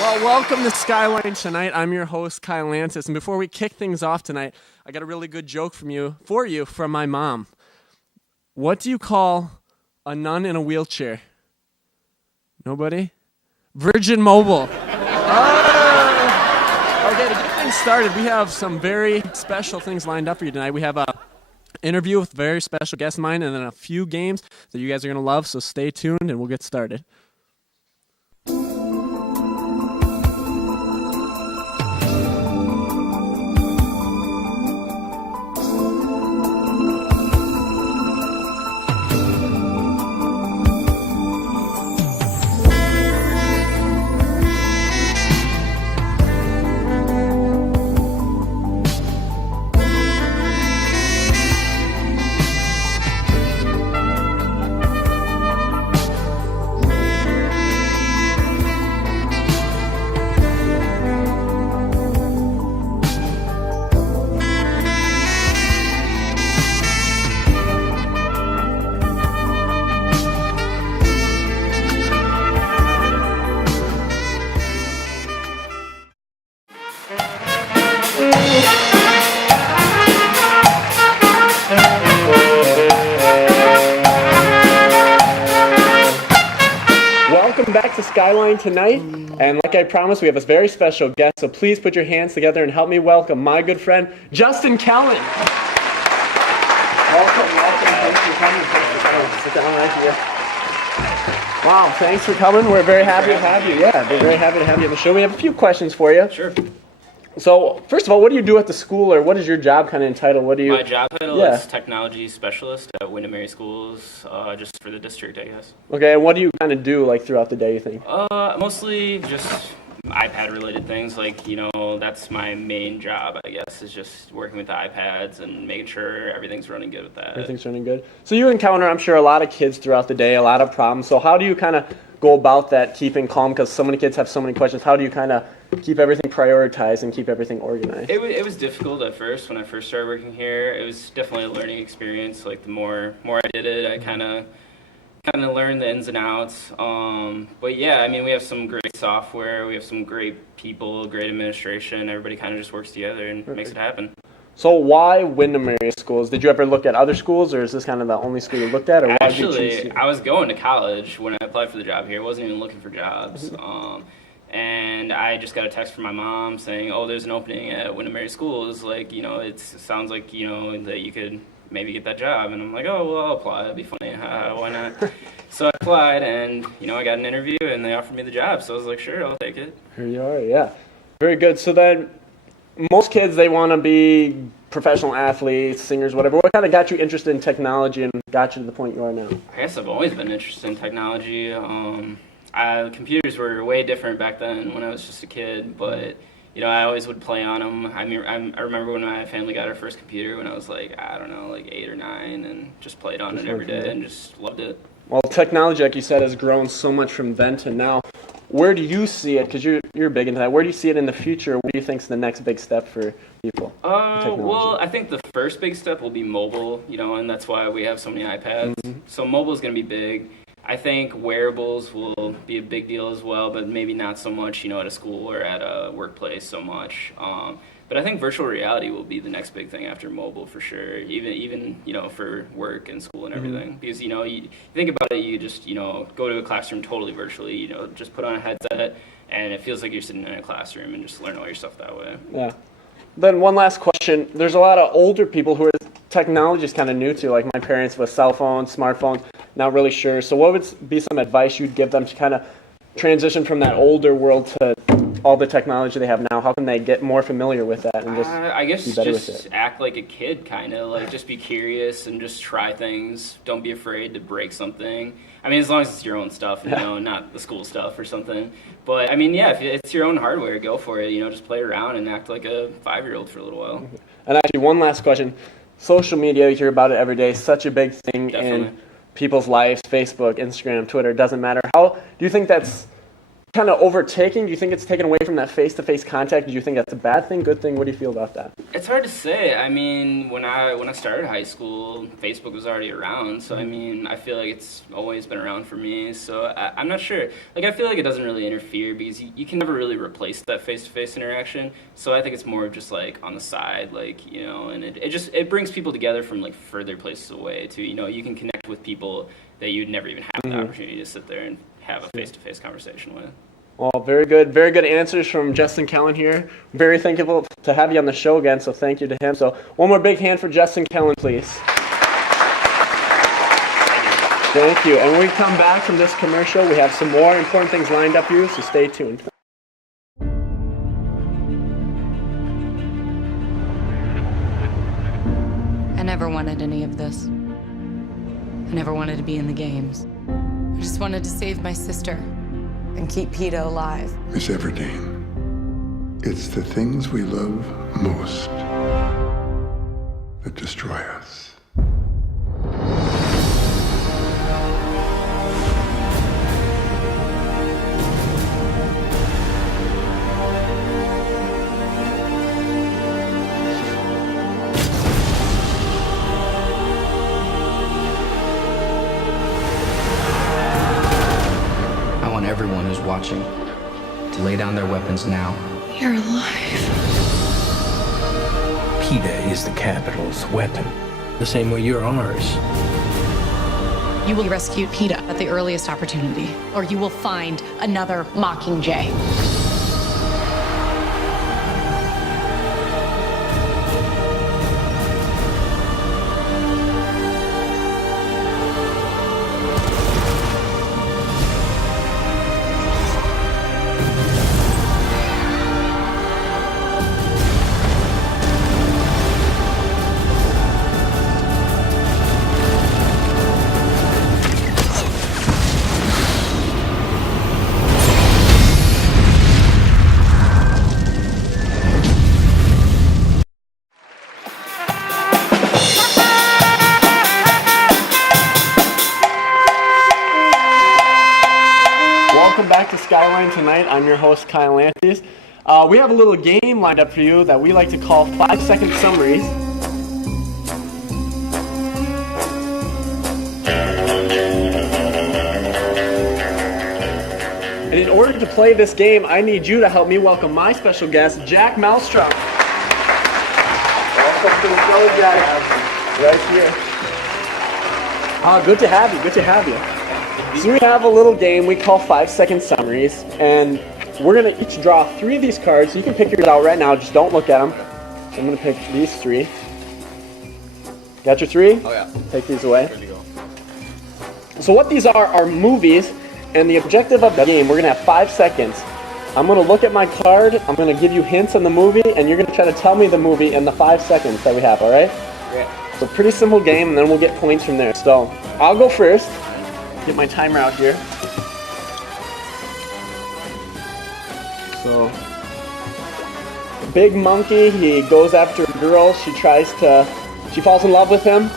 Well, welcome to Skyline tonight. I'm your host, Kyle Lantis, and before we kick things off tonight, I got a really good joke for you from my mom. What do you call a nun in a wheelchair? Nobody? Virgin Mobile. Okay, to get things started, we have some very special things lined up for you tonight. We have a interview with a very special guest of mine, and then a few games that you guys are going to love, so stay tuned, and we'll get started. Welcome back to Skyline tonight, and like I promised, we have a very special guest, so please put your hands together and help me welcome my good friend, Justin Kellen. Welcome, thanks for coming. Sit down right here. Wow, thanks for coming. We're very happy to have you. Yeah, we're very happy to have you on the show. We have a few questions for you. Sure. So, first of all, what do you do at the school, or what is your job kind of entitled? My job title is technology specialist at Windermere Schools, just for the district, I guess. Okay, and what do you kind of do like throughout the day, you think? Mostly just iPad-related things. Like, that's my main job, I guess, is just working with the iPads and making sure everything's running good with that. Everything's running good. So you encounter, I'm sure, a lot of kids throughout the day, a lot of problems. So how do you kind of go about that, keeping calm? Because so many kids have so many questions. How do you kind of keep everything prioritized and keep everything organized? It was difficult at first when I first started working here. It was definitely a learning experience. Like, the more I did it, I kind of learned the ins and outs. But yeah, I mean, we have some great software, we have some great people, great administration. Everybody kind of just works together and makes it happen. So why Windermere Schools? Did you ever look at other schools, or is this kind of the only school you looked at? Or why Actually, did you choose I was going to college when I applied for the job here. I wasn't even looking for jobs. And I just got a text from my mom saying, "Oh, there's an opening at Windermere Schools. Like, it sounds like, that you could maybe get that job." And I'm like, "Oh, well, I'll apply. That'd be funny. Why not?" So I applied, and, I got an interview, and they offered me the job. So I was like, sure, I'll take it. Here you are, yeah. Very good. So then, most kids, they want to be professional athletes, singers, whatever. What kind of got you interested in technology and got you to the point you are now? I guess I've always been interested in technology. Computers were way different back then when I was just a kid, but I always would play on them. I mean, I remember when my family got our first computer when I was like 8 or 9, and just played on it every day and just loved it. Well, technology, like you said, has grown so much from then to now. Where do you see it? Because you're big into that. Where do you see it in the future? What do you think is the next big step for people? Well, I think the first big step will be mobile, and that's why we have so many iPads. Mm-hmm. So mobile is going to be big. I think wearables will be a big deal as well, but maybe not so much, at a school or at a workplace so much. But I think virtual reality will be the next big thing after mobile for sure, even for work and school and everything. Mm-hmm. Because, you think about it, you just, go to a classroom totally virtually, just put on a headset, and it feels like you're sitting in a classroom and just learn all your stuff that way. Yeah. Then one last question. There's a lot of older people who technology is kind of new to, like my parents with cell phones, smartphones, not really sure. So what would be some advice you'd give them to kind of transition from that older world to all the technology they have now? How can they get more familiar with that and just I guess be better just with it? Act like a kid, kind of. Like, just be curious and just try things. Don't be afraid to break something. I mean, as long as it's your own stuff, not the school stuff or something. But, I mean, yeah, if it's your own hardware, go for it. Just play around and act like a 5-year-old for a little while. And actually, one last question. Social media, you hear about it every day, such a big thing Definitely. in people's lives. Facebook, Instagram, Twitter, doesn't matter. How do you think that's kind of overtaking? Do you think it's taken away from that face-to-face contact? Do you think that's a bad thing, good thing? What do you feel about that? It's hard to say. I mean, when I started high school, Facebook was already around. So I mean, I feel like it's always been around for me. So I'm not sure. Like, I feel like it doesn't really interfere because you can never really replace that face-to-face interaction. So I think it's more just like on the side, like, you know, and it brings people together from like further places away too. You know, you can connect with people that you'd never even have the opportunity to sit there and have a face-to-face conversation with. Well, very good answers from Justin Kellen here. Very thankful to have you on the show again, so thank you to him. So one more big hand for Justin Kellen, please. Thank you. And when we come back from this commercial, we have some more important things lined up for you, so stay tuned. I never wanted any of this. I never wanted to be in the games. I just wanted to save my sister and keep PETA alive. Miss Everdeen, it's the things we love most that destroy us. Everyone who's watching to lay down their weapons now. You're alive. PETA is the capital's weapon, the same way you're ours. You will rescue PETA at the earliest opportunity, or you will find another Mockingjay. Welcome back to Skyline tonight. I'm your host, Kyle Lantes. We have a little game lined up for you that we like to call 5-second summaries. And in order to play this game, I need you to help me welcome my special guest, Jack Mellstrom. Welcome to the show, Jack. Right here. Good to have you. Good to have you. So we have a little game we call 5-second summaries, and we're going to each draw 3 of these cards. You can pick yours out right now, just don't look at them. I'm going to pick these 3. Got your 3? Oh yeah. Take these away. Good to go. So what these are movies, and the objective of the game, we're going to have 5 seconds. I'm going to look at my card, I'm going to give you hints on the movie, and you're going to try to tell me the movie in the 5 seconds that we have, alright? Great. So pretty simple game, and then we'll get points from there. So I'll go first. Get my timer out here. So, big monkey, he goes after a girl, she falls in love with him.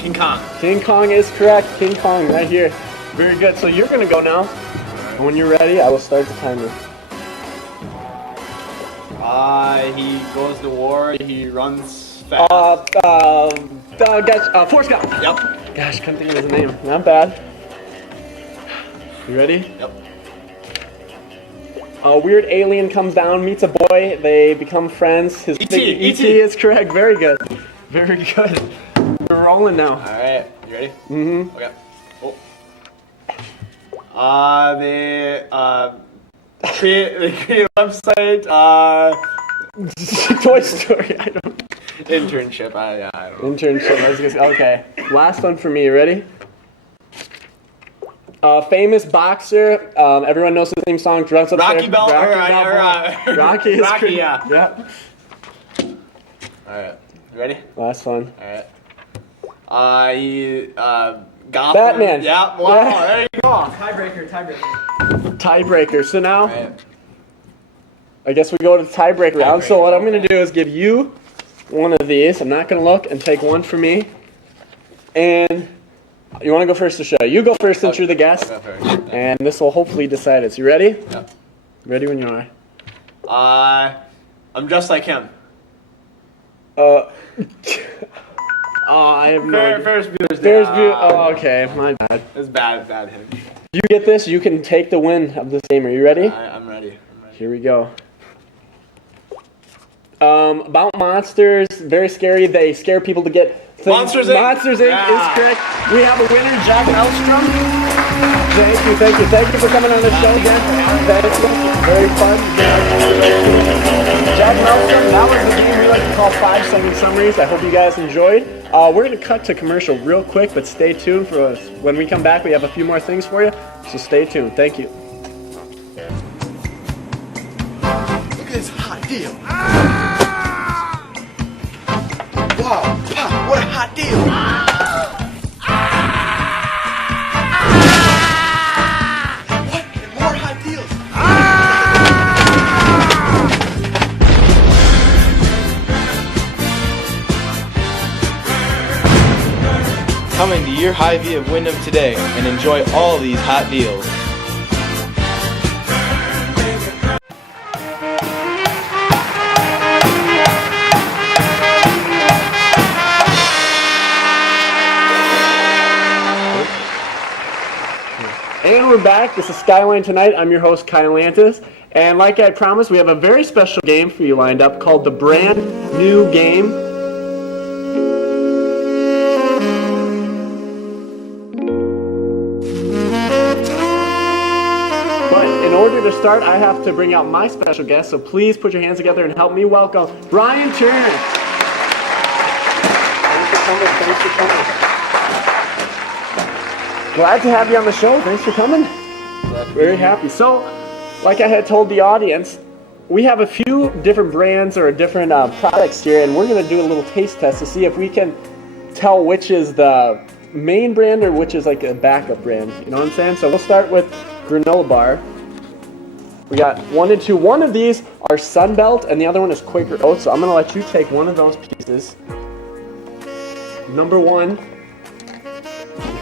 King Kong. King Kong is correct, King Kong right here. Very good, so you're gonna go now. And when you're ready, I will start the timer. He goes to war, he runs fast. Forrest Gump. Yep. Gosh, couldn't think of his name. Not bad. You ready? Yep. A weird alien comes down, meets a boy, they become friends. E.T. E.T. is correct. Very good. Very good. We're rolling now. Alright, you ready? Mm-hmm. Okay. They create a website, Toy Story. I don't. internship, I don't know. Internship. Okay. Last one for me. You ready? Famous boxer. Everyone knows the theme song. Runs upstairs. Rocky Balboa. Rocky is Rocky, correct. yeah. Yeah. Alright, you ready? Last one. Alright. Gotham. Batman. Yeah, wow, Yeah. there you go. Tiebreaker. So now, Alright. I guess we go to the tiebreaker round. So what I'm going to do is give you one of these. I'm not going to look, and take one for me. And You want to go first to show? You go first since you're the guest. I'll go first. And this will hopefully decide it. So you ready? Yep. Ready when you are. I'm just like him. Oh, I have no idea. Ferris Bueller's Ferris there. Bueller. Oh, okay. My bad. It's bad him. You get this, you can take the win of this game. Are you ready? I'm ready. Here we go. About monsters, very scary. They scare people to get things. Monsters Inc. Monsters Inc. Yeah. is correct. We have a winner, Jack Mellstrom. Thank you for coming on the show again. Thank you. Very fun. Jack Mellstrom, that was the game we like to call 5-second summaries. I hope you guys enjoyed. We're going to cut to commercial real quick, but stay tuned for us. When we come back, we have a few more things for you, so stay tuned. Thank you. Look at this hot deal. Wow, Pop, what a hot deal. What? And more hot deals. Come into your Hy-Vee of Wyndham today and enjoy all these hot deals. And we're back. This is Skyline Tonight. I'm your host, Kyle Lantis. And like I promised, we have a very special game for you lined up called the Brand New Game. But in order to start, I have to bring out my special guest. So please put your hands together and help me welcome Brian Turner. Thanks for coming. Glad to have you on the show. Thanks for coming. Very happy. So, like I had told the audience, we have a few different brands or different products here, and we're going to do a little taste test to see if we can tell which is the main brand or which is like a backup brand. You know what I'm saying? So we'll start with granola bar. We got 1 and 2. One of these are Sunbelt, and the other one is Quaker Oats. So I'm going to let you take one of those pieces. Number 1. You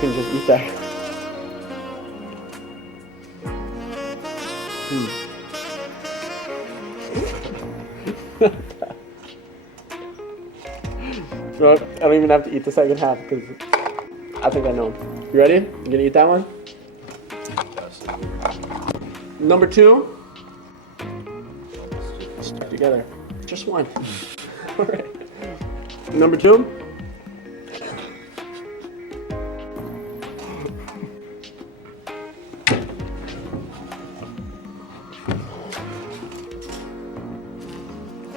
can just eat that. So I don't even have to eat the second half because I think I know. You ready? You gonna eat that one? Number 2. Stick together. Just one. All right. Number 2.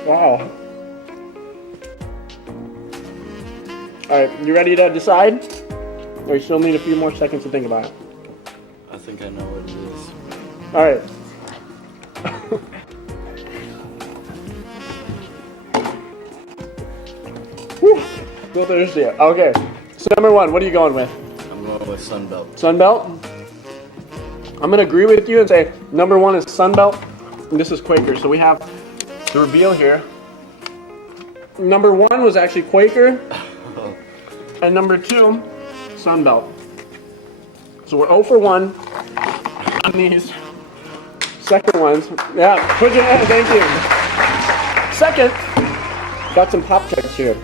Wow. Alright, you ready to decide? Or you still need a few more seconds to think about it? I think I know what it is. Alright. Whew. Feel thirsty. Okay. So number 1, what are you going with? I'm going with Sunbelt. Sunbelt? I'm going to agree with you and say number 1 is Sunbelt, and this is Quaker. So we have the reveal here. Number 1 was actually Quaker, and number 2, Sunbelt. So we're 0 for 1 on these second ones. Yeah, put your hand, thank you. Second, got some Pop-Tarts here.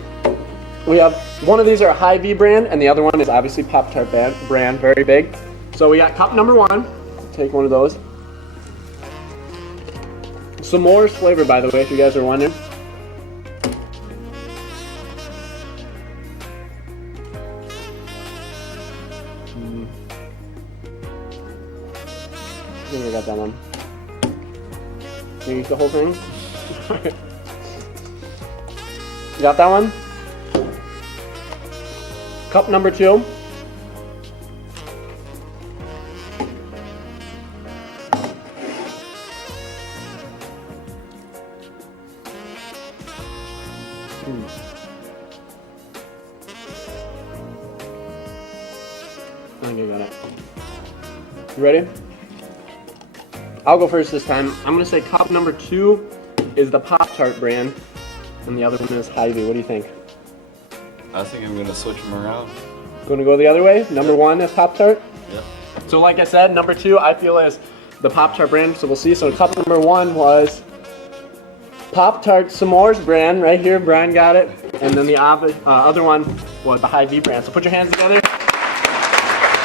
We have, one of these are a Hy-Vee brand, and the other one is obviously Pop-Tart brand, very big. So we got cup number 1, take one of those. S'mores flavor, by the way, if you guys are wondering. I think I got that one. Can you eat the whole thing? You got that one? Cup number 2. I think I got it. You ready? I'll go first this time. I'm going to say cup number 2 is the Pop-Tart brand, and the other one is Hy-Vee. What do you think? I think I'm going to switch them around. Going to go the other way? Number 1 is Pop-Tart? Yep. So like I said, number 2 I feel is the Pop-Tart brand, so we'll see. So cup number 1 was Pop-Tart S'mores brand, right here, Brian got it. And then the other one was the Hy-Vee brand. So put your hands together.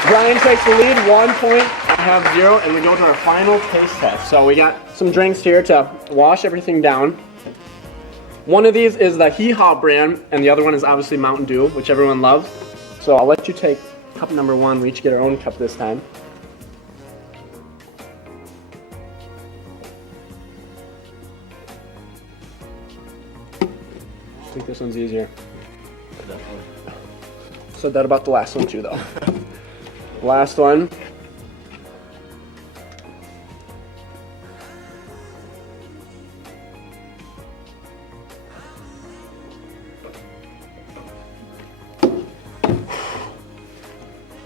Brian takes the lead, 1 point, I have 0, and we go to our final taste test. So we got some drinks here to wash everything down. One of these is the Hee Haw brand, and the other one is obviously Mountain Dew, which everyone loves. So I'll let you take cup number 1. We each get our own cup this time. I think this one's easier. Definitely. Said that about the last one too, though. Last one.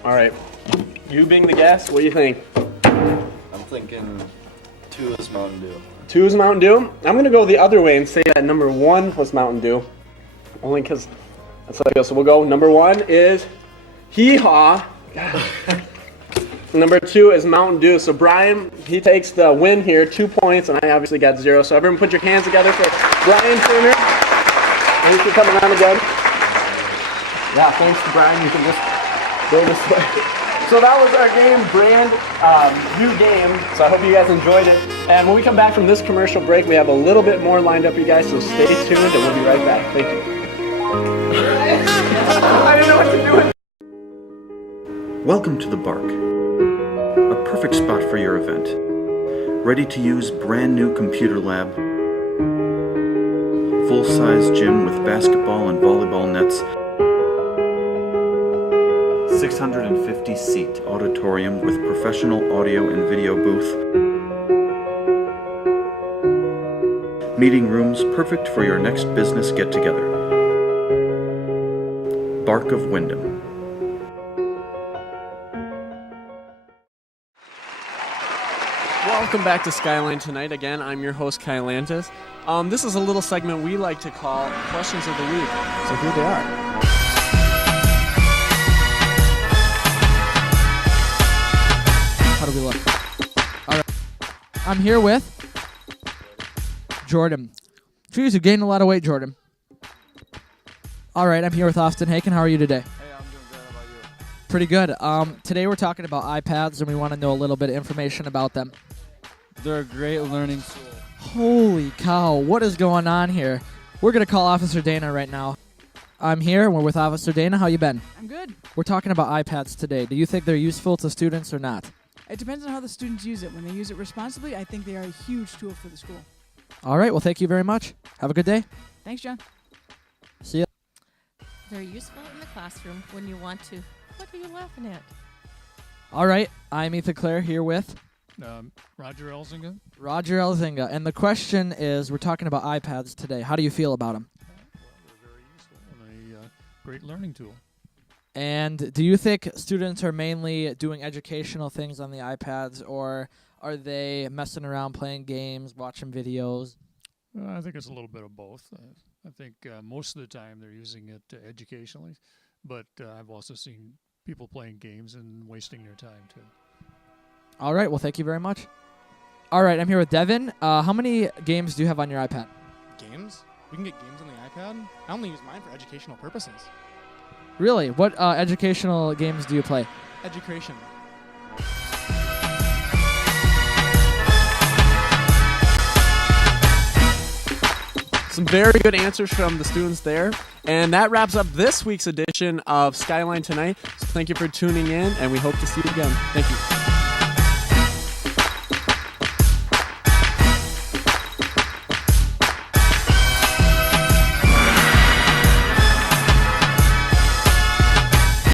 All right. You being the guest, what do you think? I'm thinking 2 is Mountain Dew. 2 is Mountain Dew. I'm gonna go the other way and say that number 1 was Mountain Dew, only because that's how I go. So we'll go. Number 1 is Hee Haw. Number 2 is Mountain Dew. So Brian, he takes the win here, 2 points, and I obviously got 0. So everyone, put your hands together for Brian Turner. Thanks for coming on again. Yeah, thanks to Brian. You can just go this way. So that was our game, brand new game. So I hope you guys enjoyed it. And when we come back from this commercial break, we have a little bit more lined up, you guys. So stay tuned, and we'll be right back. Thank you. I didn't know what to do with. Welcome to the Bark, a perfect spot for your event. Ready to use brand new computer lab, full-size gym with basketball and volleyball nets, 650-seat auditorium with professional audio and video booth, meeting rooms perfect for your next business get-together. Bark of Wyndham. Welcome back to Skyline Tonight. Again, I'm your host, Kyle Lantis. This is a little segment we like to call Questions of the Week. So here they are. How do we look? All right. I'm here with Jordan. Jeez, you gained a lot of weight, Jordan. All right, I'm here with Austin Haken. How are you today? Hey, I'm doing good. How about you? Pretty good. Today we're talking about iPads, and we want to know a little bit of information about them. They're a great learning tool. Holy cow, what is going on here? We're going to call Officer Dana right now. I'm here, and we're with Officer Dana. How you been? I'm good. We're talking about iPads today. Do you think they're useful to students or not? It depends on how the students use it. When they use it responsibly, I think they are a huge tool for the school. All right, well, thank you very much. Have a good day. Thanks, John. See ya. They're useful in the classroom when you want to. What are you laughing at? All right, I'm Ethan Clare here with Roger Elzinga. Roger Elzinga. And the question is, we're talking about iPads today. How do you feel about them? Well, they're very useful and a great learning tool. And do you think students are mainly doing educational things on the iPads, or are they messing around playing games, watching videos? I think it's a little bit of both. I think most of the time they're using it educationally, but I've also seen people playing games and wasting their time too. All right, well, thank you very much. All right, I'm here with Devin. How many games do you have on your iPad? Games? We can get games on the iPad? I only use mine for educational purposes. Really? What educational games do you play? Education. Some very good answers from the students there. And that wraps up this week's edition of Skyline Tonight. So thank you for tuning in, and we hope to see you again. Thank you.